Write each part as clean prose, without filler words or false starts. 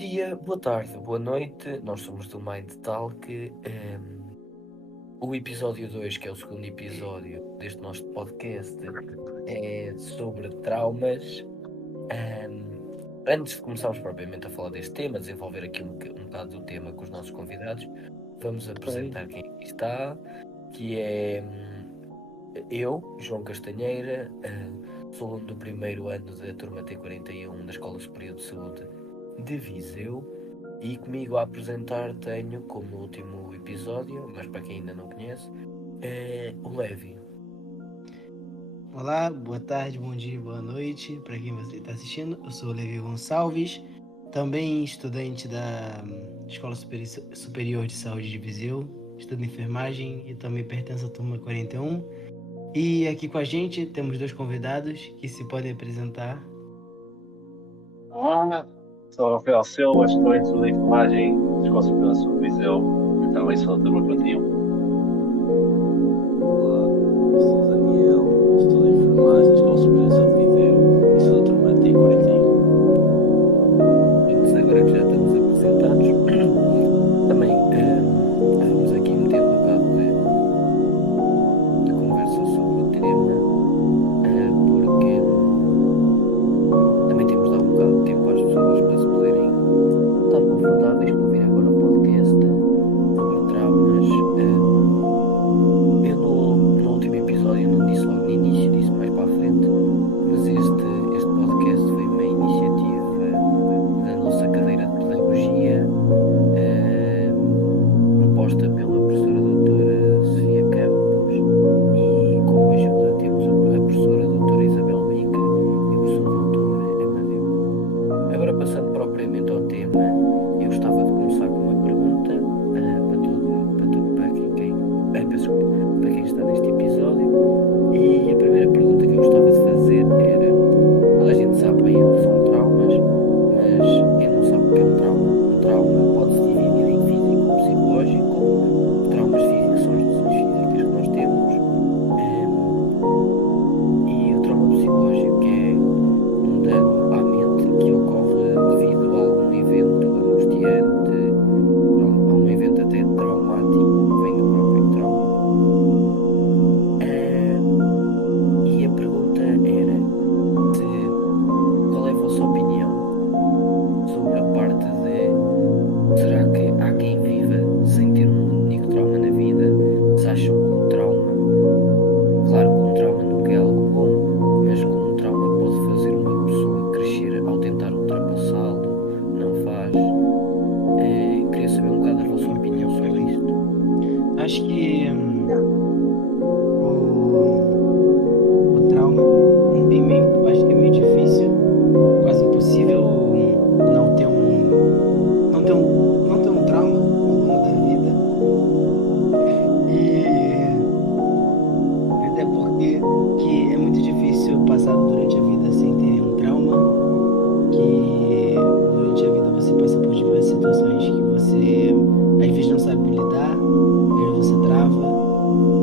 Dia, boa tarde, boa noite. Nós somos do Mind Talk. O episódio 2, que é o segundo episódio deste nosso podcast, é sobre traumas. Antes de começarmos propriamente a falar deste tema, desenvolver aqui um bocado do tema com os nossos convidados, vamos apresentar quem aqui está, que é eu, João Castanheira, sou aluno do primeiro ano da turma T41 da Escola Superior de Saúde de Viseu, e comigo a apresentar tenho, como no último episódio, mas para quem ainda não conhece, o Levi. Olá, boa tarde, bom dia, boa noite para quem você está assistindo. Eu sou o Levi Gonçalves, também estudante da Escola Superior de Saúde de Viseu, estudo enfermagem e também pertenço à turma 41. E aqui com a gente temos dois convidados que se podem apresentar. Olá, sou o Rafael Silva, estudante de enfermagem da Escola Superior de Saúde de Viseu e também sou da turma 41. Olá, eu sou o Daniel, estudo enfermagem na Escola Superior de Saúde de Viseu e sou da turma T41. Agora que já estamos apresentados, também vamos aqui meter um bocado de conversa sobre o tema, porque também temos de dar um bocado de tempo às pessoas para se poderem estar confortáveis para ouvir agora o podcast sobre traumas. Eu no último episódio não disse logo no início, disse mais para a frente, mas este podcast foi uma iniciativa da nossa cadeira de Pedagogia, proposta pela professora doutora Sofia Campos, e com a ajuda temos a professora doutora Isabel Bica e o professor doutor Amadeu. Agora, passando propriamente ao tema, eu gostava de começar com uma pergunta para quem está neste episódio, e a primeira pergunta que eu gostava de fazer era: toda a gente sabe bem o que são traumas, mas quem não sabe o que é um trauma pode-se dividir em físico e psicológico. Os traumas físicos são as lesões físicas que nós temos, e o trauma psicológico é um dano à mente que ocorre devido a algum evento angustiante, a um evento até traumático, que vem do próprio trauma. E a pergunta era qual é a vossa opinião sobre a parte de: será que há quem viva sem ter um único trauma na vida? Se acham que o trauma, claro que um trauma nunca é algo bom, mas que um trauma pode fazer uma pessoa crescer ao tentar ultrapassá-lo, não faz? Queria saber um bocado a vossa opinião sobre isto. Acho que o trauma acho que é meio difícil, quase impossível não ter um trauma ao longo da vida. E até porque que é muito difícil passar durante a vida sem ter um trauma, que durante a vida você passa por diversas situações que você às vezes não sabe lidar, às vezes você trava,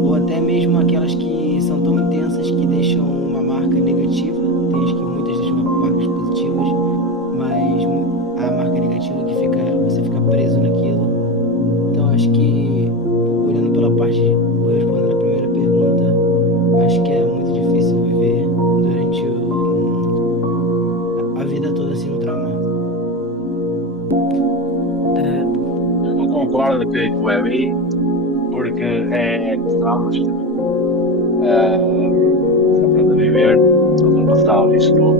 ou até mesmo aquelas que são tão intensas que deixam uma marca negativa. Tem as que muitas deixam marcas positivas, mas a marca negativa que você fica preso naquilo. Então acho que, olhando pela parte, respondendo a primeira pergunta, acho que é muito difícil viver durante a vida toda assim no trauma. Eu concordo com o Levi, porque é traumas que se aprende a viver, ultrapassar isso tudo.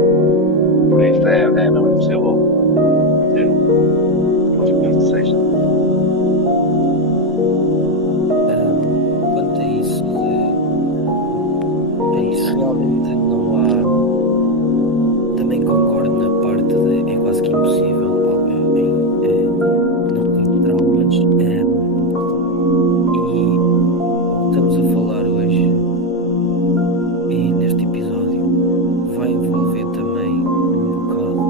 Por isso é mesmo impossível ter consequência que seja. Quanto a isso, realmente não há. Também concordo na parte de é quase que impossível alguém não ter traumas. E o que estamos a falar hoje, e neste episódio, vai envolver também um bocado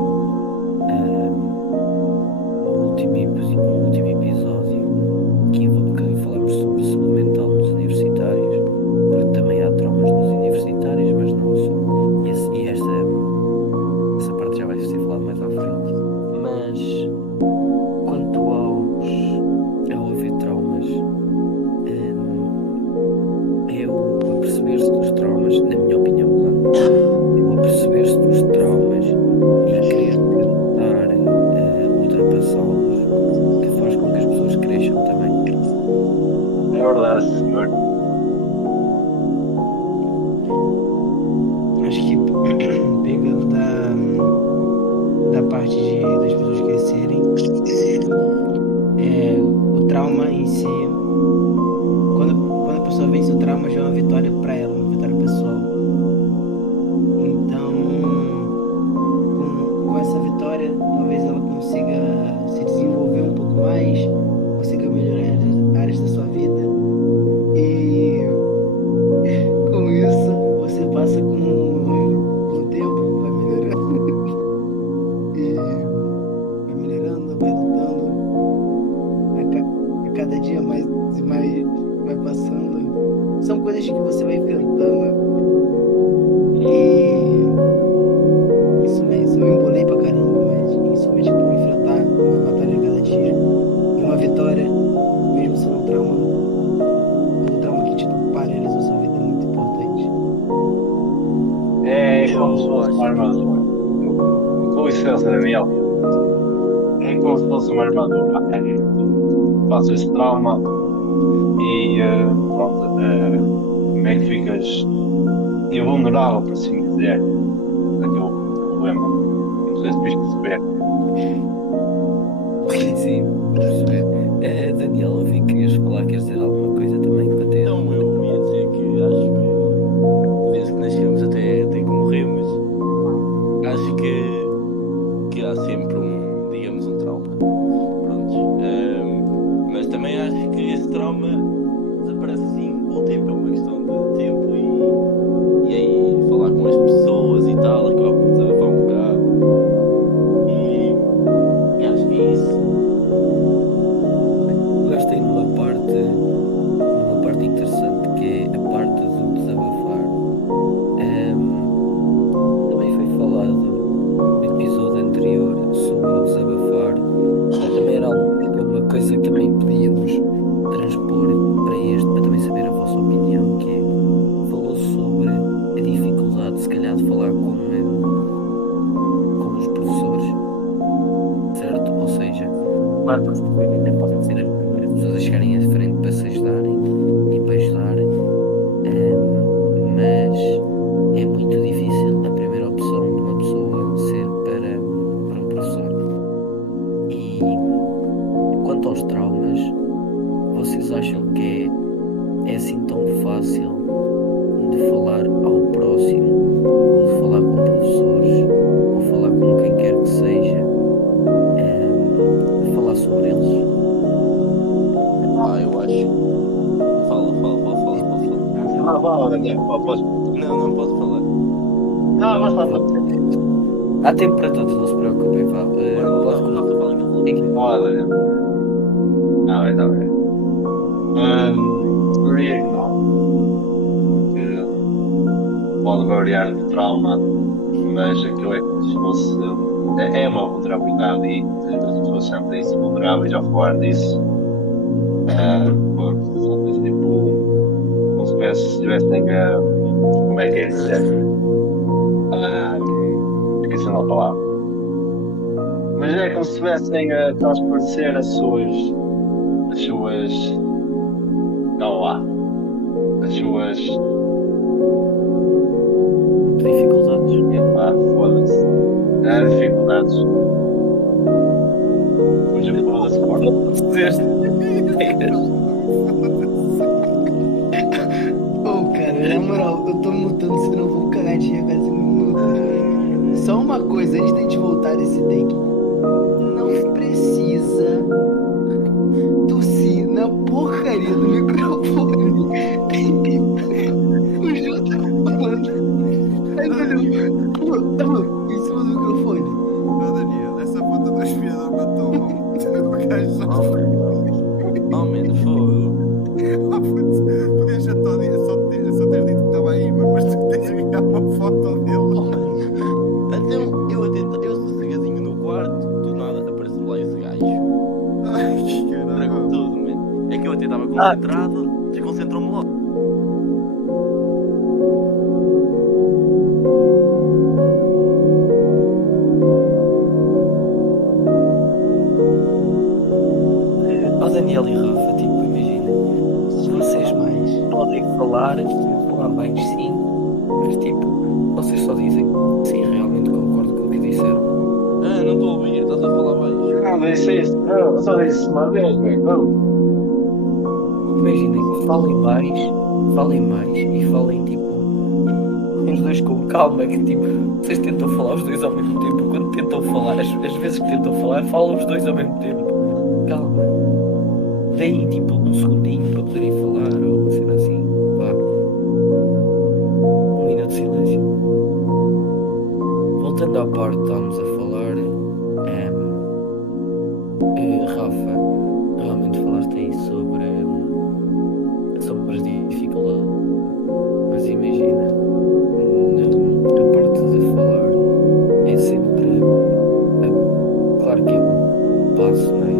e vai passando. São coisas que você vai enfrentando. E isso mesmo, eu embolei pra caramba, mas isso é tipo enfrentar uma batalha a cada dia. E uma vitória, mesmo sendo um trauma que tipo paralisa a sua vida, é muito importante. É como se fosse uma armadura. Com licença, Daniel. É como se fosse uma armadura. Faço esse trauma e pronto, como é que ficas invulnerável, por assim dizer, daquele problema. Não sei se fiz perceber. Sim, vou perceber. Daniel, eu vi que querias falar, queres dizer alguma coisa também para ter. Então, eu ia dizer que acho que desde que nascemos até que morremos, acho que há sempre digamos, um trauma. Pronto. Mas também acho que esse trauma desaparece assim com o tempo, é uma questão de tempo e aí falar com as pessoas e tal, acaba por desabafar um bocado. E acho que é isso. Gostei numa parte interessante que é a parte do desabafar. Também foi falado no episódio anterior sobre o desabafar. Também era uma coisa que também podíamos transpor para também saber a vossa opinião, que é, falou sobre a dificuldade, se calhar, de falar com os professores, certo? Ou seja, claro que os professores ainda podem ser as primeiras pessoas a chegarem à frente para se ajudarem e para ajudarem, mas é muito difícil a primeira opção de uma pessoa ser para um professor. E quanto aos traumas, vocês acham que é assim tão fácil de falar ao próximo, ou de falar com professores, ou falar com quem quer que seja, falar sobre eles? Eu acho. Fala. Fala, Daniel. Posso? Não posso falar. Não, posso falar. Há tempo para todos, não se preocupem. Vá. Não, Posso Rafa, fala que eu falo. Fala, Daniel. Tá bem. Eu diria que não. Porque pode variar de trauma, mas aquilo é como se fosse. É uma vulnerabilidade e as pessoas sentem-se vulneráveis ao falar disso. Sentem-se tipo. Como se estivessem a. Como é que é dizer? Esquecendo a palavra. Mas é como se estivessem a transparecer as suas. Não lá. As suas. dificuldades? Foda-se. Dificuldades. Hoje eu foda-se forte. Cara, na moral, eu tô mutando, senão eu vou cagar de rir quase um minuto. Só uma coisa, antes da gente voltar desse take. Não precisa tossir na porcaria do microfone. O João tá falando. Aí, mano, em cima do microfone. Não, Daniel, essa puta do aspirador matou-me. O gajo só. Oh, mano, fogo. Oh, putz, podias só ter dito que estava aí, mano, mas tu tens que enviar uma foto dele. Então, eu sossegadinho no quarto, do nada aparece lá esse gajo. Ai, que Tragou caralho. tudo, mano. É que eu até estava concentrado, desconcentrou-me logo. Daniel e Rafa, tipo, imagina, vocês podem falar mais sim, mas tipo, vocês só dizem sim, realmente concordo com o que disseram. Não estou a ouvir, estás a falar baixo. Não, disse isso. Não, eu só disse uma vez, velho. Imaginem, falem mais e falem tipo os dois com calma, que tipo, vocês tentam falar os dois ao mesmo tempo. Quando tentam falar, as vezes que tentam falar, falam os dois ao mesmo tempo. Calma. Deem tipo um segundinho para poderem falar ou uma cena assim. Vá. Um minuto de silêncio. Voltando à parte que estávamos a falar, Rafa, realmente falaste aí sobre passo, não é?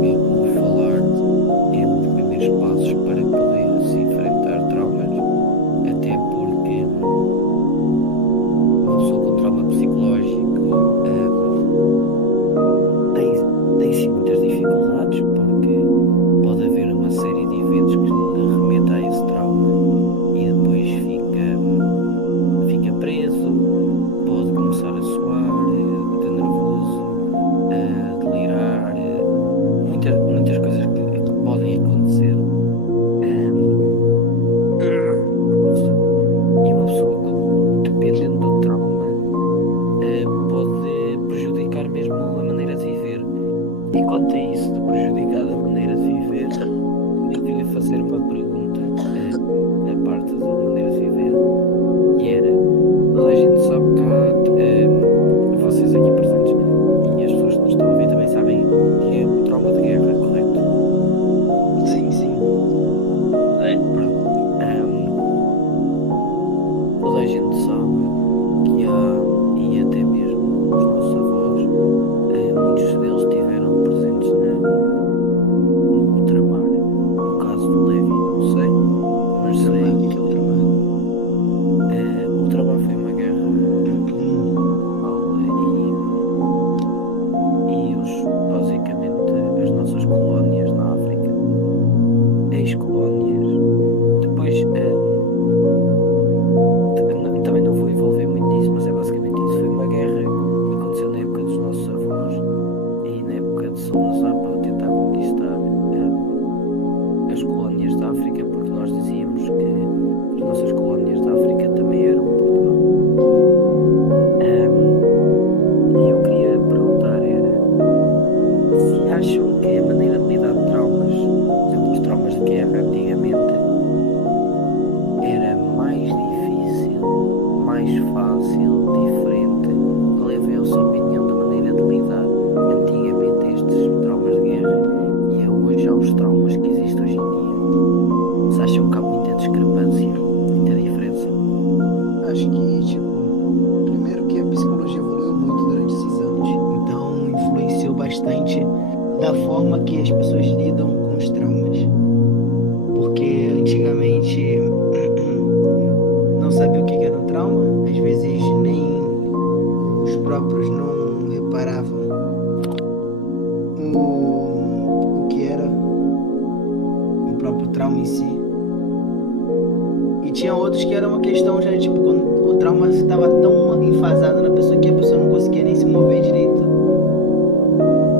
Que eu vou falar é um dos primeiros passos para poder se enfrentar traumas, até porque uma pessoa com trauma psicológico tem sim muitas dificuldades, porque pode haver uma série de eventos que lhe remeta a esse trauma e depois fica preso, pode começar a suar, de nervoso, a delirar, muitas coisas que podem acontecer. E uma pessoa dependendo do trauma pode prejudicar mesmo a maneira de viver. E quanto a isso de prejudicar a maneira de viver, eu queria fazer uma pergunta na parte da maneira de viver, e era, toda a gente sabe que há, vocês aqui presentes e as pessoas que nos estão a ouvir também sabem que é um trauma de guerra, correto? Sim, sim. Pronto. Toda a gente sabe que há, e até mesmo os nossos avós, muitos deles estiveram presentes no ultramar. No caso do Levi, não sei, mas sei que Que é outra marca. o ultramar foi uma guerra basicamente as nossas colónias na África, ex-colónias, depois também não vou envolver muito nisso, mas é basicamente isso. Foi uma guerra que aconteceu na época dos nossos avós e na época de Salazar para tentar conquistar as colónias da África, porque nós dizíamos que as nossas colónias da África também eram Portugal. E eu queria perguntar se acham que a maneira de lidar com traumas, por exemplo, os traumas de guerra antigamente, era mais difícil, mais fácil, diferente? Levem a sua opinião da maneira de lidar antigamente a estes traumas de guerra e hoje aos traumas que existem hoje em dia. Se acham que há muita discrepância, muita diferença? Acho que, primeiro que a psicologia evoluiu muito durante esses anos, então influenciou bastante da forma que as pessoas lidam com os traumas. Porque antigamente não sabia o que era um trauma, às vezes nem os próprios não reparavam o que era o próprio trauma em si. E tinha outros que era uma questão já, quando o trauma estava tão enfasado na pessoa que a pessoa não conseguia nem se mover direito.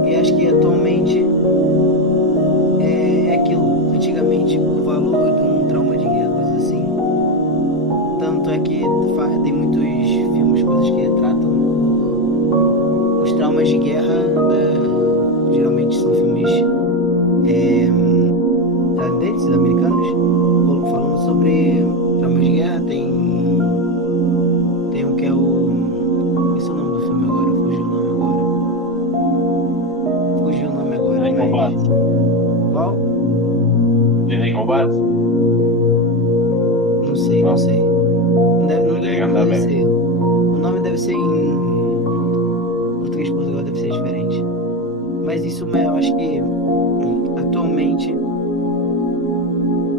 E acho que atualmente é aquilo. Antigamente o valor de um trauma de guerra, coisa assim. Tanto é que tem muitos filmes, coisas que retratam os traumas de guerra. Geralmente são filmes estadunidenses, americanos, falando sobre traumas de guerra. Tem um que é o... Esse é o nome do filme agora, fugiu o nome agora. Em combate. Qual? Vida em combate? Não sei. Não deve bem. ser. O nome deve ser em português de Portugal, deve ser diferente. Mas isso eu acho que atualmente,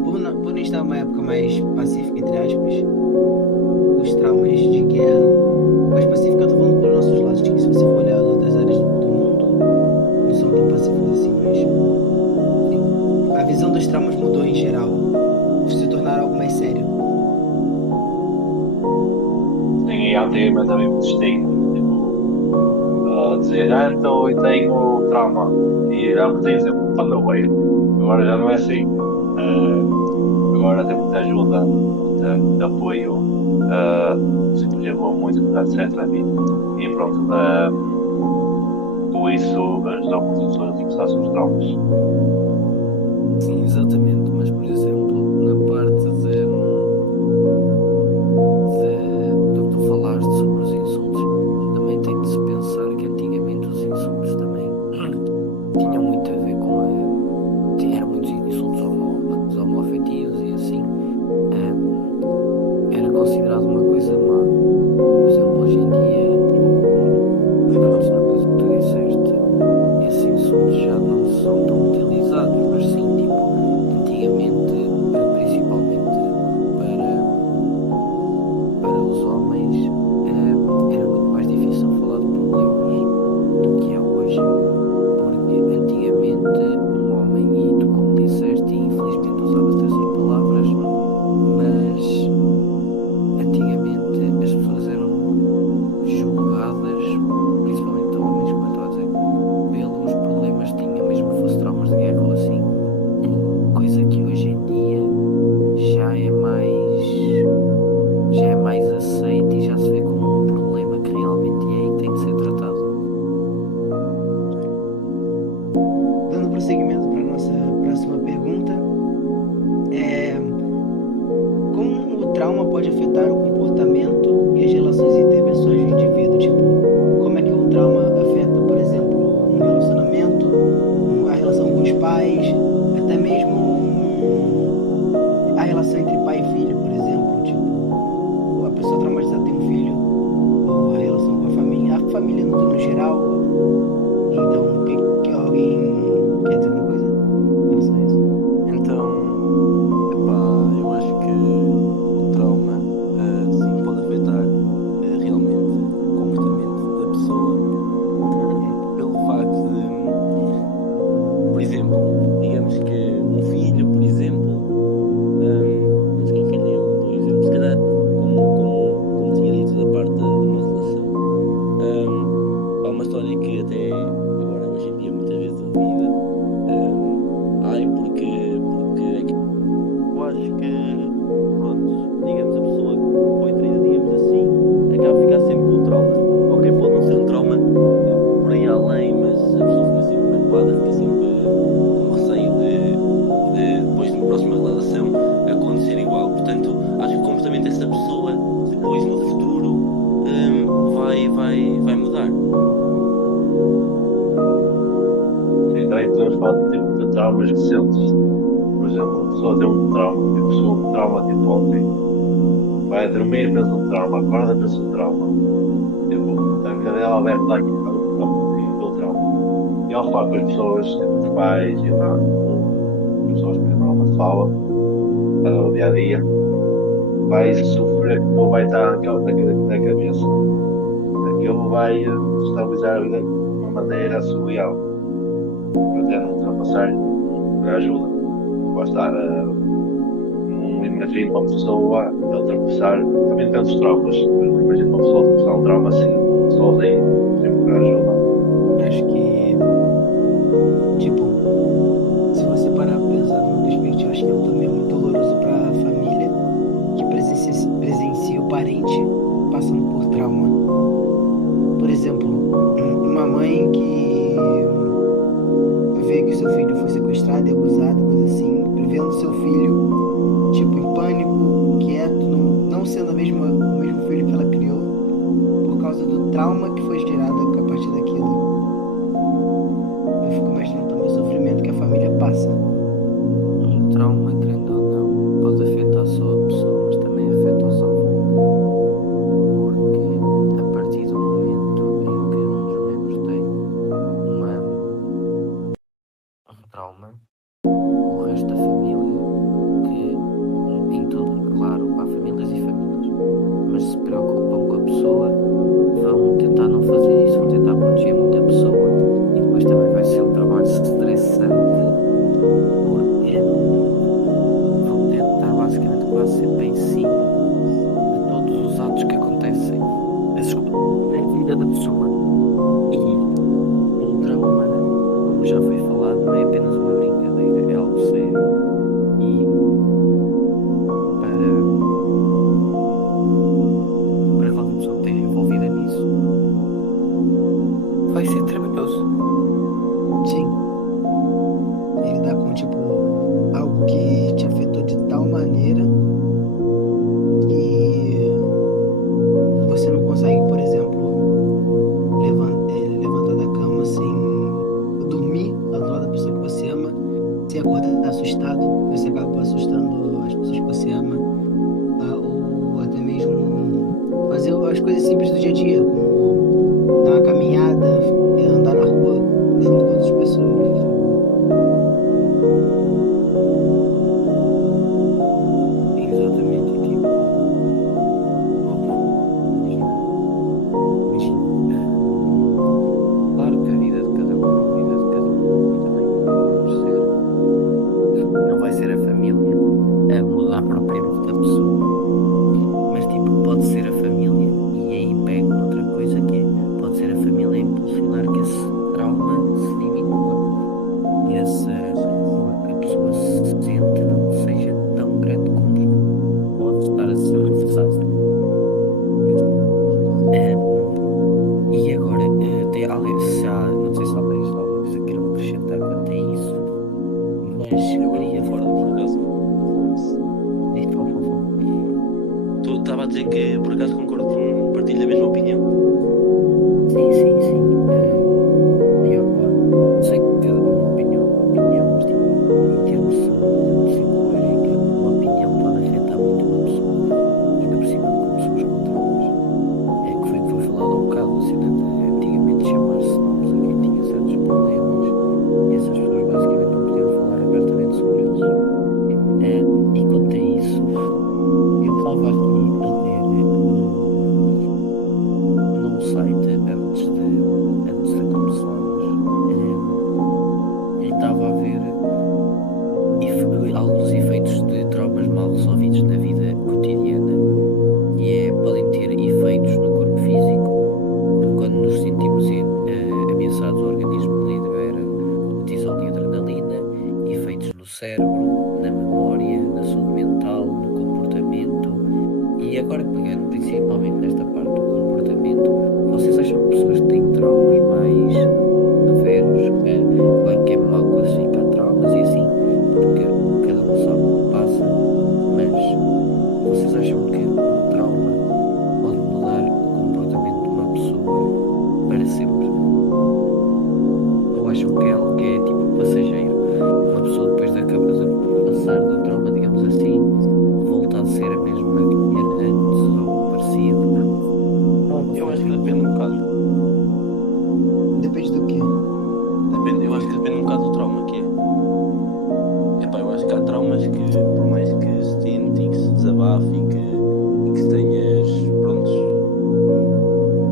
por a gente estar numa época mais pacífica, entre aspas, os traumas de guerra, mais pacífica eu tô falando pelos nossos lados, que se você for olhar as outras áreas do mundo, não são tão pacíficos assim, mas a visão dos traumas mudou em geral, se tornaram algo mais sério. Sim, e antigamente havia muito estigma, dizer, então eu tenho trauma, e era o que tinha sempre pandoeiro. Agora já não é assim. Agora tem muita ajuda, muito apoio, psicologia boa, muito, etc. E pronto, com isso ajudou muito as pessoas a começar os seus traumas. Sim, exatamente, mas por exemplo, na parte do que tu falaste sobre os insultos, também tem de se pensar que antigamente os insultos também tinham muito a ver eram muitos insultos homoafetivos e assim, era considerado uma coisa má. Por exemplo, hoje em dia, pegando na coisa que tu disseste, esse insulto prosseguimento para nossa próxima pergunta, como o trauma pode afetar o comportamento e as relações e intervenções do indivíduo? Tipo, como é que o trauma afeta, por exemplo, um relacionamento, a relação com os pais, até mesmo a relação entre pai e filho, por exemplo. Tipo, a pessoa traumatizada tem um filho, ou a relação com a família no geral. Então, que alguém quer dizer alguma coisa em relação a isso? Então, epá, eu acho que o trauma, sim, pode afetar realmente o comportamento da pessoa, pelo facto de, por exemplo, digamos que um filho, por exemplo, mas que um filho é um exemplo, se calhar, como tinha dito da parte de uma relação, há uma história que até agora hoje em dia muitas vezes ouvida, porque é que eu acho que, pronto, digamos, a pessoa que foi traída, digamos assim, acaba a ficar sempre com trauma. Ok, pode não ser um trauma por aí além, mas a pessoa fica sempre magoada, fica sempre com receio de depois de uma próxima relação acontecer igual. Portanto, acho que o comportamento dessa pessoa depois no futuro vai mudar. Sim, daí podemos falar de tipo de traumas recentes. Por exemplo, a pessoa tem um trauma, tipo, sofreu um trauma tipo ontem. Vai dormir, pensa um trauma, acorda, pensa um trauma. Tipo, a vida dela vai estar aqui pelo trauma. E ao falar com as pessoas, tipo, os pais e lá, as pessoas que normalmente falam, no dia a dia, vai sofrer, ou vai estar na cabeça. Aquilo vai estabilizar a vida de uma maneira surreal. Até não ultrapassar por ajuda. Pode estar, não imagino uma pessoa a ultrapassar, também depende dos traumas, mas não imagino uma pessoa a ultrapassar um trauma assim, sozinho, sem procurar ajuda. Acho que, tipo, se você parar pra pensar numa perspectiva, acho que também é muito doloroso para a família que presencia o parente passando por trauma. Por exemplo, uma mãe que vê que o seu filho foi sequestrado e abusado, coisa assim, vendo seu filho, tipo, em pânico, quieto, não sendo o mesmo filho que ela criou, por causa do trauma que foi gerado a partir daquilo. Eu fico imaginando também o sofrimento que a família passa. Um trauma, querendo ou não, pode afetar só a pessoa, mas também afeta os avós. Porque a partir do momento em que um dos membros tem um trauma, o resto da família, que em tudo, claro, há famílias e famílias, mas se preocupam com a pessoa, vão tentar não fazer isso, vão tentar proteger muito a pessoa. E depois também vai ser um trabalho estressante, porque vão tentar basicamente quase sempre em cima de todos os atos que acontecem na vida da pessoa. E um trauma, como já foi falado, não é apenas uma brincadeira, é algo sério. E para qualquer pessoa que esteja envolvida nisso, vai ser trabalhoso. Sim. E lidar com, tipo, algo que te afetou de tal maneira que você não consegue, por exemplo, levantar da cama sem dormir ao lado da pessoa que você ama, se acordar assustado, você acaba assustando as pessoas que você ama, ou até mesmo fazer as coisas simples do dia a dia, como dar uma caminhada, andar na rua junto com outras pessoas. Exatamente, tipo, imagina, claro que a vida de cada um é a vida de cada um, e também não vai ser a família a mudar propriamente da pessoa, mas tipo, pode ser a família, e aí pego noutra coisa Eu queria concordo, falar. por acaso. Diz, por favor. Tu estava a dizer que por acaso concordo com partilho a mesma opinião. Sim, sim, sim. E opa, sei que cada uma opinião é uma opinião, mas tipo, em termos de saúde psicológica, uma opinião pode afetar muito uma pessoa, ainda por cima com pessoas com traumas. É que foi falado há um bocado, a cena de antigamente chamar-se nomes a quem tinha certos problemas, e essas pessoas basicamente não podiam falar abertamente sobre eles. E quanto a isso, eu estava aqui a ler num site antes de começarmos, e estava a ver alguns efeitos de traumas mal resolvidos na vida cotidiana, e podem ter efeitos no corpo físico. Quando nos sentimos ameaçados, o organismo libera cortisol e adrenalina, efeitos no cérebro, na memória, na saúde mental, no comportamento. E agora, pegando principalmente nesta parte do comportamento, vocês acham que pessoas que têm traumas mais severos, claro que é mau classificar traumas e assim, porque cada um sabe o que passa, mas vocês acham que um trauma pode mudar o comportamento de uma pessoa para sempre? Ou acham que é algo que é tipo passageiro? Uma pessoa depois de passar do trauma, digamos assim, volta a ser a mesma que era antes ou parecido? Eu acho que depende um bocado. Depende do quê? Eu acho que depende um bocado do trauma que é. Epá, eu acho que há traumas que, por mais que se tente e que se desabafe e que se tenhas, prontos,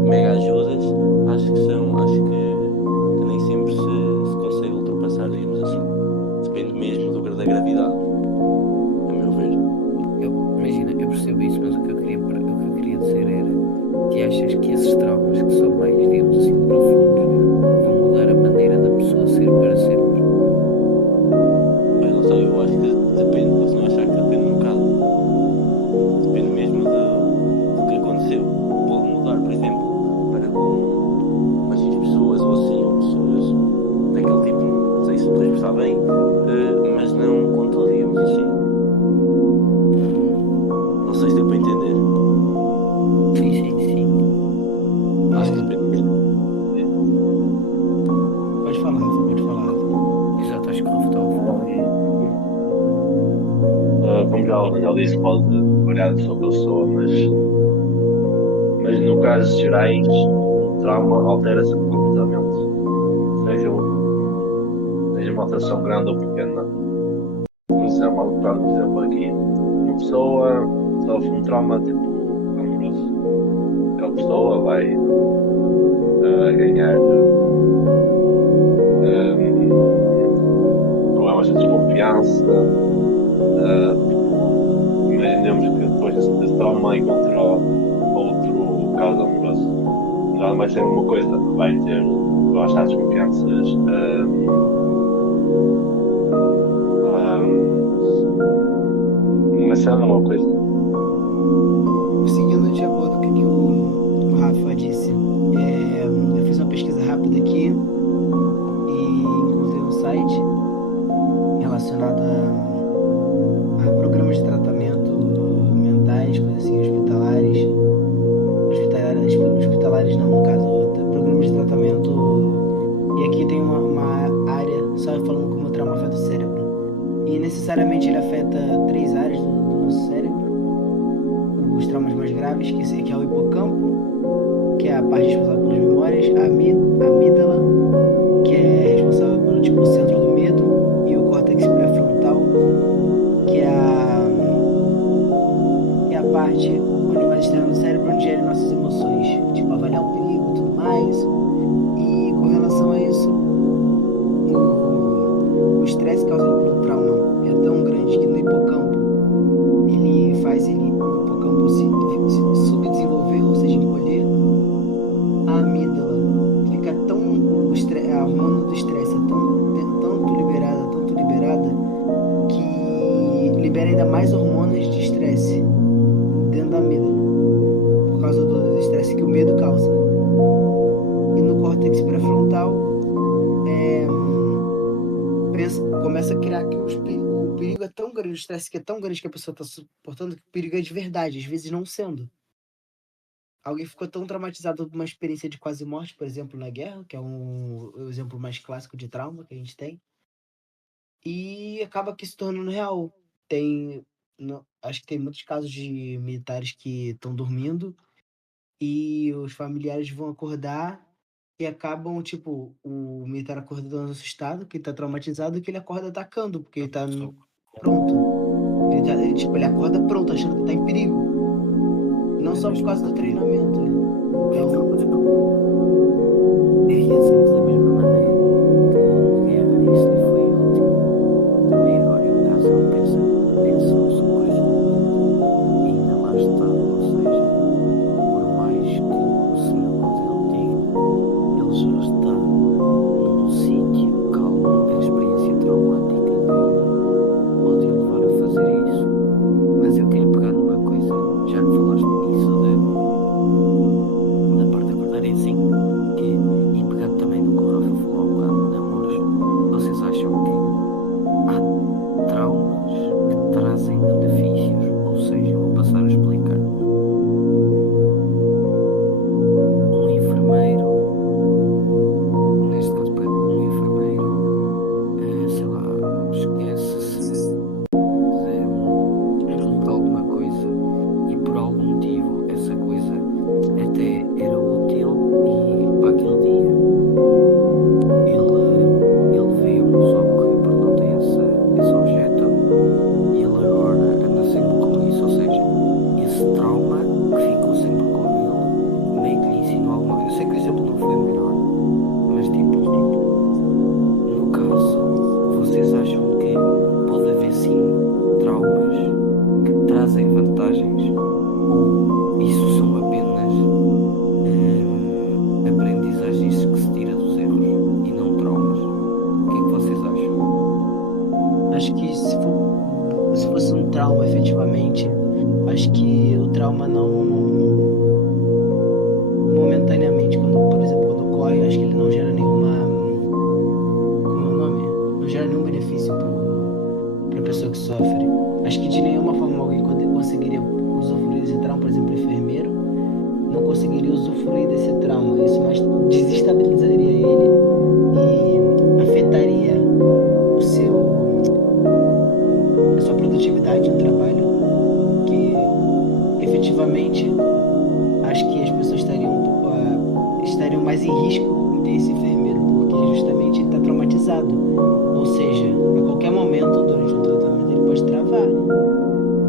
mega ajudas, acho que nem sempre se consegue ultrapassar, digamos assim. Depende mesmo da gravidade, a meu ver. Imagina, eu percebo isso, mas o que eu queria dizer era que achas que esses traumas que são mais, digamos assim, profundos, vão mudar a maneira da pessoa ser para sempre? Mas não sei, eu acho que depende, posso não achar que depende um bocado. Depende mesmo do que aconteceu. Pode mudar, por exemplo, para com umas X pessoas ou assim, ou pessoas daquele tipo, não sei se me estou a expressar bem, mas não com todo, digamos assim. Não sei se deu para entender. Sim, sim, sim. Acho que depende mesmo. Pode falar, Rafa, pode falar, Rafa. Exato, acho que o Rafa estava a falar. Como já disse, pode variar de pessoa para pessoa, mas no caso gerais, o trauma altera sempre o comportamento, seja uma alteração grande ou pequena. Por exemplo, há um bocado de exemplo aqui, uma pessoa sofre um trauma tipo amoroso. Aquela pessoa vai ganhar problemas de desconfiança. Imaginemos que depois desse trauma encontra outro caso amoroso. Já não vai ser uma coisa, vai ter baixas desconfianças. Mas é uma coisa. Seguindo de acordo com o que o Rafa disse, eu fiz uma pesquisa rápida aqui e encontrei um site relacionado a programas de tratamento mentais, coisas assim, hospitalares não, no caso, programas de tratamento, e aqui tem uma área só falando como o trauma afeta o cérebro, e necessariamente ele afeta 3 áreas do nosso cérebro. Os traumas mais graves, que é o hipocampo, que é a parte responsável pelas memórias, a amígdala, que é responsável pelo tipo centro do medo, e o córtex pré-frontal, que é a parte onde mais está no cérebro, onde gerem nossas emoções, tipo avaliar o perigo e tudo mais. E com relação a isso, o estresse causado pelo trauma é tão grande que no hipocampo ele faz o hipocampo se subdesenvolver, ou seja, encolher. A amígdala fica a hormônio do estresse é tanto liberada, que libera ainda mais hormônios de estresse dentro da amígdala, por causa do estresse que o medo causa. E no córtex pré-frontal, começa a criar que o perigo é tão grande, o estresse que é tão grande que a pessoa está suportando, que o perigo é de verdade, às vezes não sendo. Alguém ficou tão traumatizado por uma experiência de quase morte, por exemplo, na guerra, que é o exemplo mais clássico de trauma que a gente tem, e acaba que se tornando real. Acho que tem muitos casos de militares que estão dormindo e os familiares vão acordar e acabam, tipo, o militar acordando assustado, que tá traumatizado, que ele acorda atacando, porque ele tá pronto. Ele acorda pronto, achando que tá em perigo. Não só por causa do treinamento. Então, E assim, da mesma maneira que na guerra isso lhe foi útil, também agora em casa ele pensa são coisas e ainda lá está. Ou seja, por mais que o cérebro dele diga, ele já está num sítio calmo, a experiência traumática dele pode o levar a fazer isso. Mas eu queria pegar numa coisa, já que falaste nisso da parte de acordarem assim, e pegando também no que o Rafa falou há um bocado de namoros, vocês acham que há traumas que trazem benefícios? Ou seja, vou passar a explicar. Um enfermeiro, neste caso, por exemplo, um enfermeiro, sei lá, esquece-se de alguma coisa e por algum motivo essa coisa até era útil e para aquele dia ele viu só que porque não tem esse objeto e ele agora anda sempre com isso, ou seja, esse trauma que ficou sempre com ele meio que lhe ensinou alguma coisa. Eu sei que o exemplo não foi o melhor, mas tipo, no caso, vocês acham que pode haver sim traumas que trazem vantagens ou isso são apenas aprendizagens que se tira dos erros e não traumas? O que é que vocês acham? acho que se fosse um trauma efetivamente, acho que o trauma não momentaneamente, por exemplo, quando ocorre, acho que ele não gera nenhuma, como é o nome? Não gera nenhum benefício para a pessoa que sofre. Acho que de nenhuma forma alguém conseguiria usufruir desse trauma, por exemplo, o enfermeiro não conseguiria usufruir desse trauma. Isso mais desestabilizaria ele e afetaria a sua produtividade no trabalho, que efetivamente acho que as pessoas estariam mais em risco em ter esse enfermeiro, porque justamente ele está traumatizado. Ou seja, a qualquer momento, durante o tratamento, ele pode travar.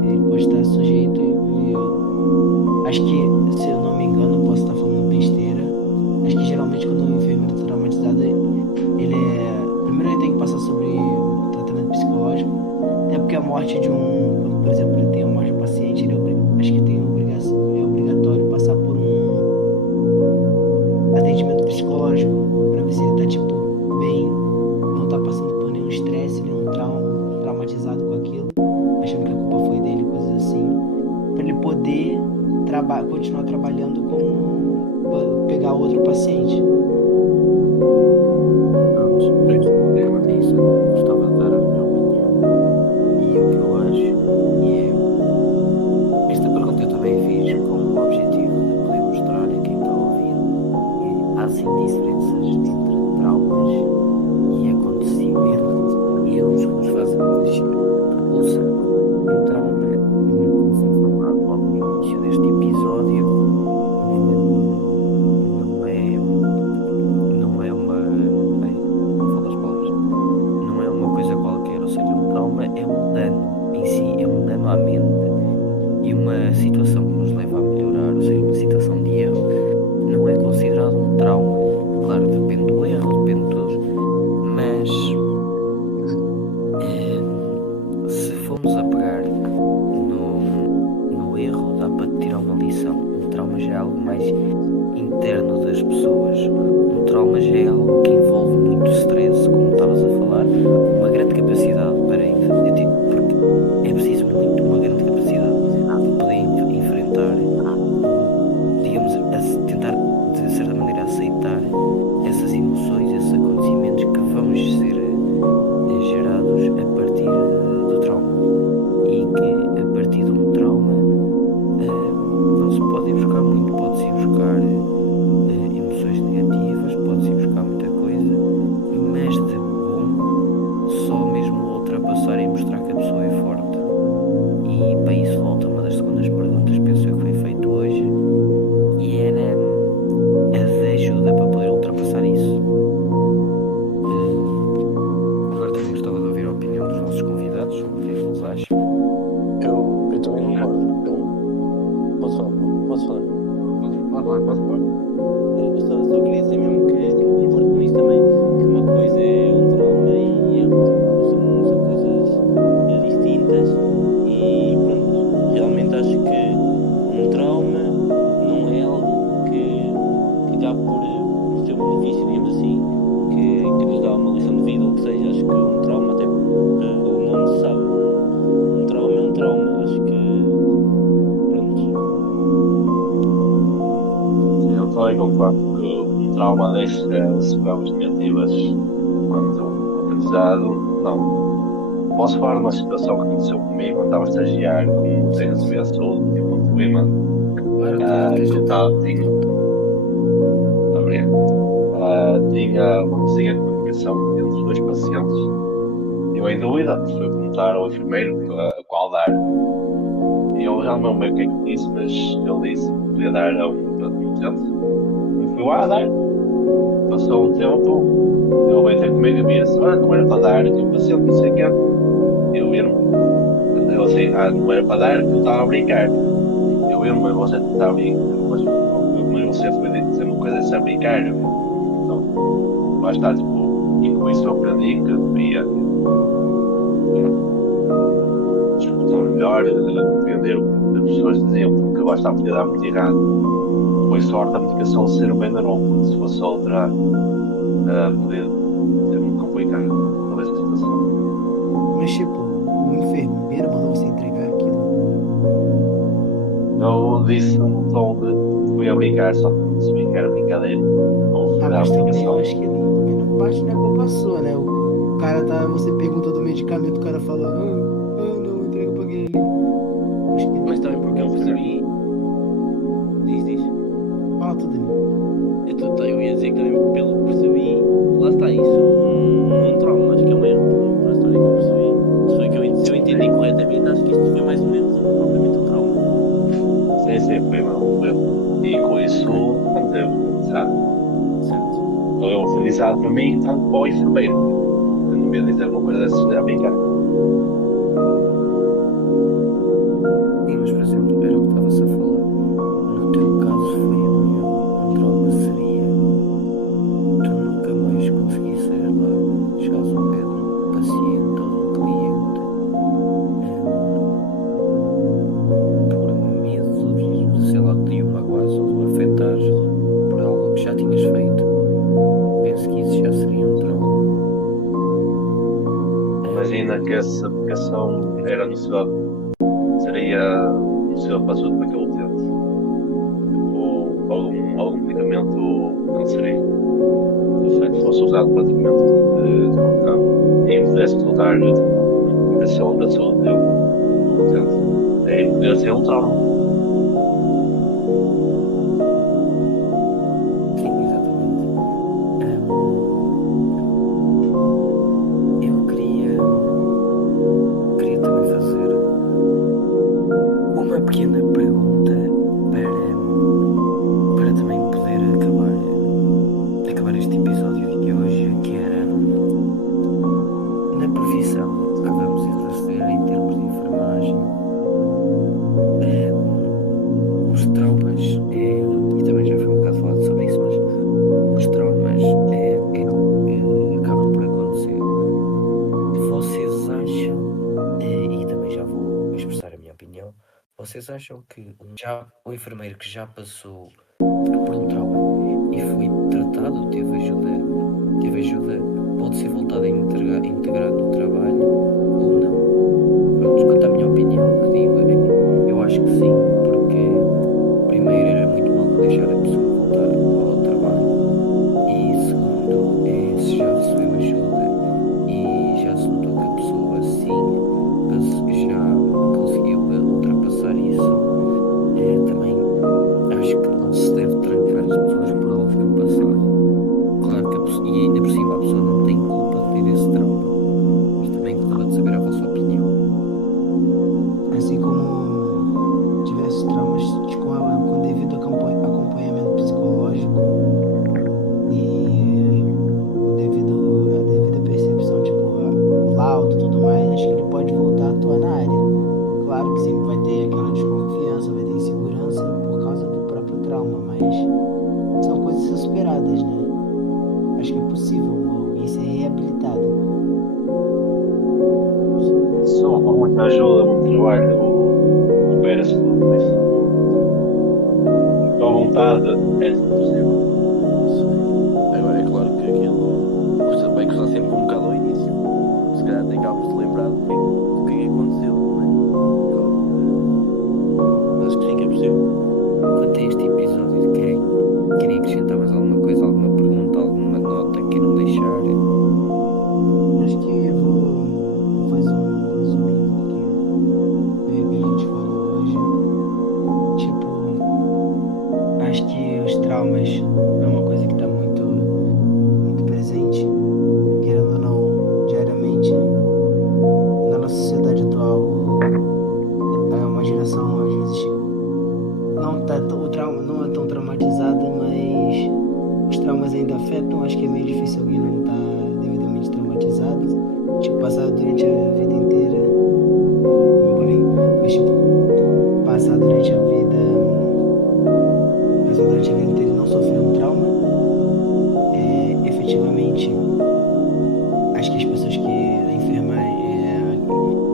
Ele pode estar sujeito acho que, se eu não me engano, posso estar falando besteira. Acho que geralmente quando o enfermeiro está traumatizado, primeiro ele tem que passar sobre tratamento psicológico, até porque a morte por exemplo, ele tem a morte de um paciente, acho que é obrigatório passar por um atendimento psicológico para ver se ele está tipo bem, não está passando por nenhum estresse, nenhum traumatizado com aquilo, achando que a culpa foi dele, coisas assim, para ele poder continuar trabalhando pegar outro paciente. Pronto, é isso. Gostava de dar a minha opinião e o que eu acho. E esta pergunta eu também fiz com o objetivo de poder mostrar a quem está a ouvir que há sim diferenças entre traumas e acontecimentos e erros que nos fazem crescer. Ouça, um trauma, como foi informado logo no início deste episódio, não é uma. Bem, não falo as palavras. Não é uma coisa qualquer, ou seja, um trauma é um dano em si, é um dano à mente e uma situação que nos leva a melhorar, ou seja, uma situação de erro, não é considerado um trauma. Claro, depende do erro, depende de tudo, mas se formos a pegar no erro, dá para tirar uma lição. Um trauma já é algo mais interno das pessoas. Um trauma já é algo que envolve muito stress, como estavas a falar, uma grande capacidade para porque é preciso muito uma grande capacidade de poder enfrentar, digamos, tentar de certa maneira aceitar essas emoções, esses acontecimentos que vão ser trauma deixa sequelas negativas quanto ao aprendizado, não. Posso falar de uma situação que aconteceu comigo quando estava a estagiar com o técnico de saúde, tipo um problema Claro, que eu tinha. Obrigado. Tinha uma cozinha de comunicação entre os dois pacientes. Eu, em dúvida, fui perguntar ao enfermeiro a qual dar. E eu já não lembro o que é que disse, mas ele disse que podia dar a um utente. Eu fui lá a dar. Passou um tempo, ele veio ter comigo e disse: olha, não era para dar, que o paciente não sei o quê. Eu vi-me. Eu assim, não era para dar, que eu estava a brincar. Eu vi-me, mas você estava a brincar. Mas você foi dizer uma coisa sem brincar. Então, lá está, tipo, e com isso eu aprendi que devia escutar melhor, entender o que as pessoas diziam, porque lá está, podia dar muito errado. Foi sorte a medicação ser bem normal, se fosse outra, podia ser muito complicado, talvez a situação. Mas tipo, o enfermeiro mandou você entregar aquilo. Eu disse num tom de fui a brincar, só que não percebi que era brincadeira. Não foi a Mas também eu medicação. acho que não parte da culpa sua, né? O cara tá, você pergunta do medicamento, o cara fala, não, entrega pra aquele ali. Acho que Mas também porque eu percebi. Diz. fala tudo ali. Eu ia dizer que também pelo que percebi, lá está isso. Não é um trauma, acho que é um erro para a história que eu percebi. Se eu entendi corretamente, acho que isto foi mais um erro do que propriamente um trauma. Sim, foi um erro. E com isso, não teve aprendizado. Certo. Não é um aprendizado para mim, tanto para o enfermeiro. Eu não ia dizer uma coisa dessas a brincar. Sim, mas por exemplo, era o que estava-se a falar. No teu caso foi um trauma seria tu nunca mais conseguires sair lá, chegares ao pé de um paciente ou de um cliente por medo de, sei lá, de o magoares ou de o afetares por algo que já tinhas feito. Penso que isso já seria um trauma. Imagina que essa aplicação era nociva, seria nociva para a saúde daquele utente. Tipo, algum medicamento cancerígeno. Se fosse usado praticamente de campo e pudesse resultar na complicação da saúde dele, do utente. Aí poderia ser um trauma. Sim, exatamente. Eu queria também fazer uma pequena pergunta para também poder acabar este episódio de hoje, que era na profissão que vamos exercer em termos de enfermagem, os traumas, e também já foi um bocado falado sobre isso, mas os traumas é algo que acabam por acontecer. Vocês acham, e também já vou expressar a minha opinião, vocês acham que o enfermeiro que já passou por um trauma e foi tratado, teve ajuda, pode ser voltado a integrar no trabalho ou não? Pronto, quanto à minha opinião, que digo, eu acho que sim, porque primeiro era muito mal deixar a pessoa voltar ao trabalho e segundo, se já recebeu ajuda e já se notou que a pessoa sim já conseguiu ultrapassar isso, também acho que não se deve trancar as pessoas por algo que passaram. Claro que e ainda por cima a pessoa não tem culpa de ter esse trauma, mas também gostava de saber a vossa opinião. Assim como diversos traumas com devido acompanhamento psicológico e a devida percepção, tipo, laudo e tudo mais, acho que ele pode voltar a atuar na área. Claro que sempre vai ter aquela desconfiança, vai ter insegurança por causa do próprio trauma, mas são coisas a ser superadas, né? Acho que é possível alguém ser reabilitado. Só com muita ajuda, muito trabalho, opera-se tudo isso. Com a vontade é possível. Agora é claro que aquilo vai custar sempre um bocado ao início. Se calhar tem acabas de lembrar do que aconteceu, não é? Acho que sim que é possível. Quanto a este episódio, querem acrescentar mais alguma coisa, alguma tipo, passado durante a vida inteira. Mas, tipo, passar durante a vida. Passar durante a vida inteira e não sofrer um trauma. Efetivamente, acho que as pessoas que. A enfermagem.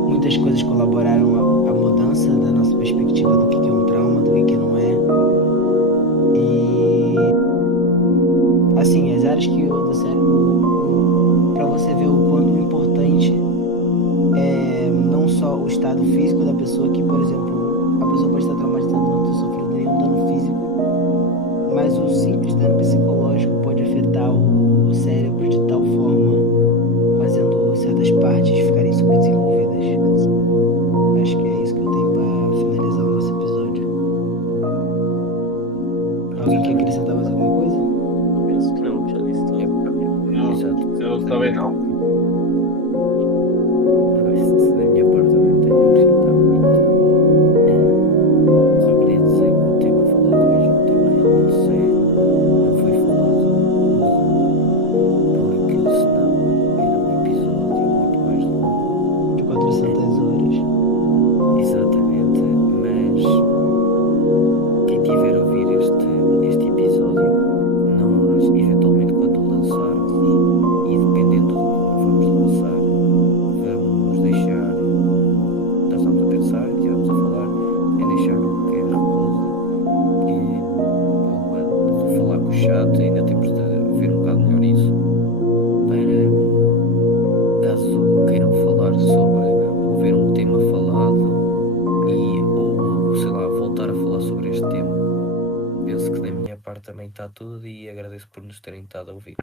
Muitas coisas colaboraram a mudança da nossa perspectiva do que é um trauma, do que não é. E. Assim, as áreas que do cérebro. Pra você ver o quanto importante é não só o estado físico da pessoa, que, por exemplo, a pessoa pode estar traumatizada e não ter sofrido nenhum dano físico, mas o simples dano psicológico pode afetar o cérebro de tal forma, fazendo certas partes ficarem subdesenvolvidas. Acho que é isso que eu tenho para finalizar o nosso episódio. Alguém quer acrescentar mais alguma coisa? Penso que não, já disse tudo. Eu também não. Isso, da minha parte, também não tenho a acrescentar muito. Só queria dizer que o tema falado hoje é um tema realmente sério. Não foi falado porque senão era um episódio muito mais longo. De 400 horas. Exatamente, mas quem tiver a ouvir este episódio, nós eventualmente quando lançarmos e dependendo de como vamos lançar, vamos deixar, nós estamos a pensar, estivemos a falar, em deixar o QR Code ou a falar com o chat, ainda temos de ver um bocado melhor isso, para caso queiram falar sobre ou ver um tema falado ou sei lá, voltar a falar sobre este tema. Penso que da minha parte também está tudo e agradeço por nos terem estado a ouvir.